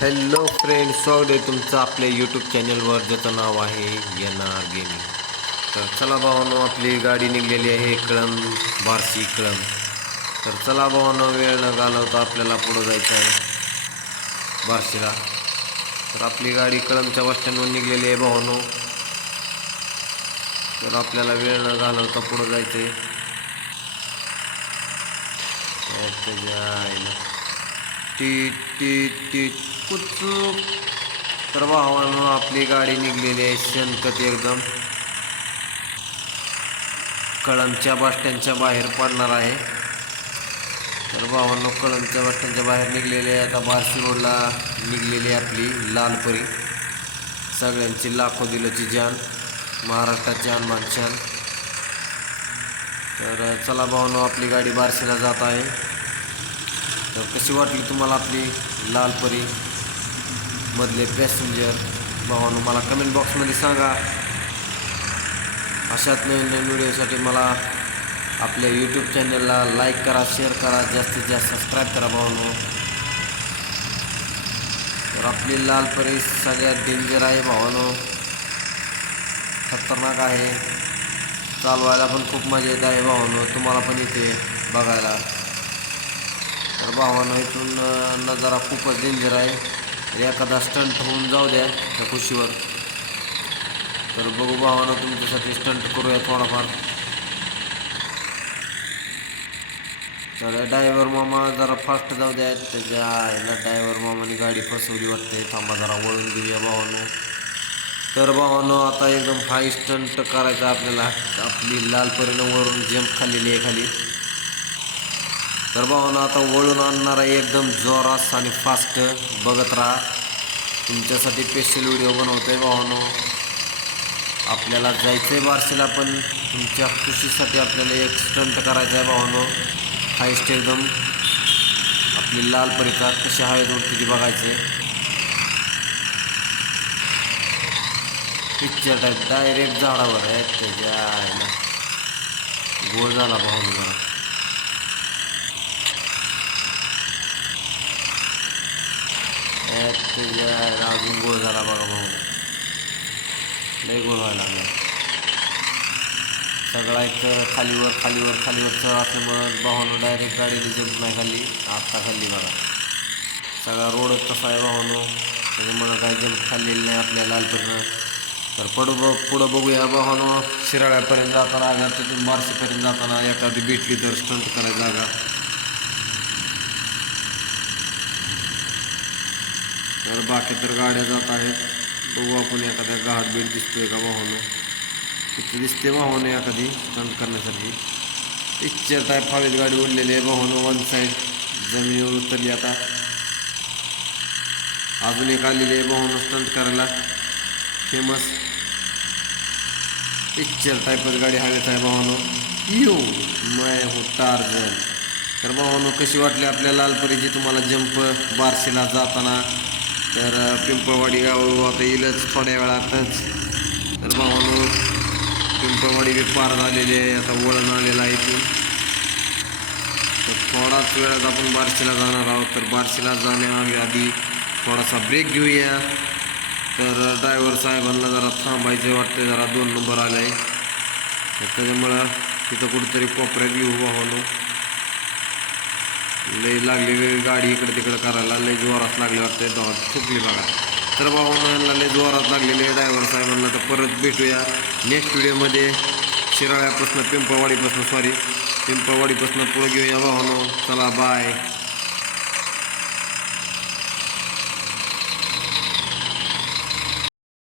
Hello friend स्वागत आहे तुमचं आपल्या यूट्यूब चॅनलवर ज्याचं नाव आहे एन आर गेमिंग तर चला भावानो आपली गाडी निघलेली आहे कळम बार्शी कळम तर चला भावानो वेळ न घालवता आपल्याला पुढं जायचं आहे बार्शीला. तर आपली गाडी कळमच्या बस स्टँडवर निघलेली आहे भावानो तर आपल्याला वेळ न घालवता पुढं जायचं आहे. त्याच्या आईला टी टीट कुचूक. तर भावानं आपली गाडी निघलेली आहे शेणकत एकदम कळमच्या बस स्टँडच्या बाहेर पडणार आहे. तर भावांनो कळमच्या बस स्टँडच्या बाहेर निघलेली आहे. आता बार्शी रोडला निघलेली आहे आपली लालपरी सगळ्यांची लाखो दिलोची जान. महाराष्ट्राची अनमान शान तर चला भावानो आपली गाडी बार्शीला जात आहे. तर कशी वाटली तुम्हाला आपली लालपरी मधले पॅसेंजर भावानो मला कमेंट बॉक्समध्ये सांगा. अशाच नवीन नवीन व्हिडिओसाठी मला आपल्या यूट्यूब चॅनलला लाईक करा शेअर करा जास्तीत जास्त सबस्क्राईब करा भावानो. तर आपली लाल परी सगळ्यात डेंजर आहे भावानो. खतरनाक आहे. चालवायला पण खूप मजा येत आहे भावानो. तुम्हाला पण इथे बघायला. तर भावानो इथून नजारा खूपच डेंजर आहे. तर एखादा स्टंट होऊन जाऊ द्या त्या खुशीवर. तर बघू भावानं तुमच्यासाठी स्टंट करूया थोडाफार. तर डायव्हर मामा जरा फास्ट जाऊ द्या त्याच्या आईला ड्रायव्हर मामाने गाडी फसवली वाटते. थांबा जरा वळून घेऊया भावानं. तर भावानं आता एकदम हाय स्टंट करायचा आपल्याला. आपली लालपरीनं वरून जंप खाल्लेली आहे खाली. तर भावानो आता वळून आणणारा एकदम जोरास आणि फास्ट बघत राहा. तुमच्यासाठी स्पेशल व्हिडिओ बनवतो आहे भावानो. आपल्याला जायचं आहे बारशीला पण तुमच्या खुशीसाठी आपल्याला एक स्टंट करायचा आहे भावानो. हायस्ट एकदम. आपली लाल परिका कशी हवेत उडते ती बघायचे पिक्चर टाईप डायरेक्ट झाडावर आहे. त्याच्या गोळ झाला भाऊन जरा. त्याच्या आईला अजून गोळ झाला बघा भाऊ लय गोळ व्हायला लागला सगळा एक खालीवर खालीवर खालीवर चढ असल्यामुळं भावानं डायरेक्ट गाडीने जंप नाही खाल्ली आत्ता खाल्ली बघा सगळा रोडच तसा आहे भावानो त्याच्यामुळं काही जंप खाल्लेली नाही आपल्या लालपरीनं तर पडू ब पुढं बघूया भावानो शिराळ्यापर्यंत जाताना आल्या तिथून मार्शीपर्यंत जाताना एखादी भेटली स्टंट करायची जागा। तर बाकी तर गाड्या जात आहेत. बघू आपण एखाद्या घाट बीट दिसतोय का भावानो तिथे दिसते भावानो एखादी स्टंट करण्यासाठी. पिक्चर टाईप हवेत गाडी उडलेली आहे भावानो वन साईड जमिनीवर उतरली आता. अजून एक आलेली आहे भावानो स्टंट करायला. फेमस पिक्चर टाईपच गाडी हवेत आहे भावानो यू मय हो टार्जन तर भावानो कशी वाटली आपल्या लालपरीची तुम्हाला जंप बारशीला जाताना? तर पिंपळवाडी गाव आता येईलच थोड्या वेळातच. तर भावानो पिंपळवाडी बी पार झालेली आहे आता वळण आलेलं आहे इथून. तर थोडाच वेळात आपण बारशीला जाणार आहोत. तर बारशीला जाण्याआधी आधी थोडासा ब्रेक घेऊया. तर ड्रायव्हर साहेबांना जरा थांबायचं वाटतं जरा दोन नंबर आला. आहे तर त्याच्यामुळं तिथं कुठेतरी कोपऱ्यात घेऊ वाहनो लई लागली गाडी इकडे तिकडे करायला लई जोरात लागली वाटते दवा चुकली बघा. तर बाबा यांना लई जोरात लागलेले आहे ड्रायव्हर साहेबांना तर परत भेटूया. नेक्स्ट व्हिडिओमध्ये शिराळ्यापासून पिंपळवाडीपासून सॉरी पिंपळवाडीपासून पुढे घेऊया भावानो. चला बाय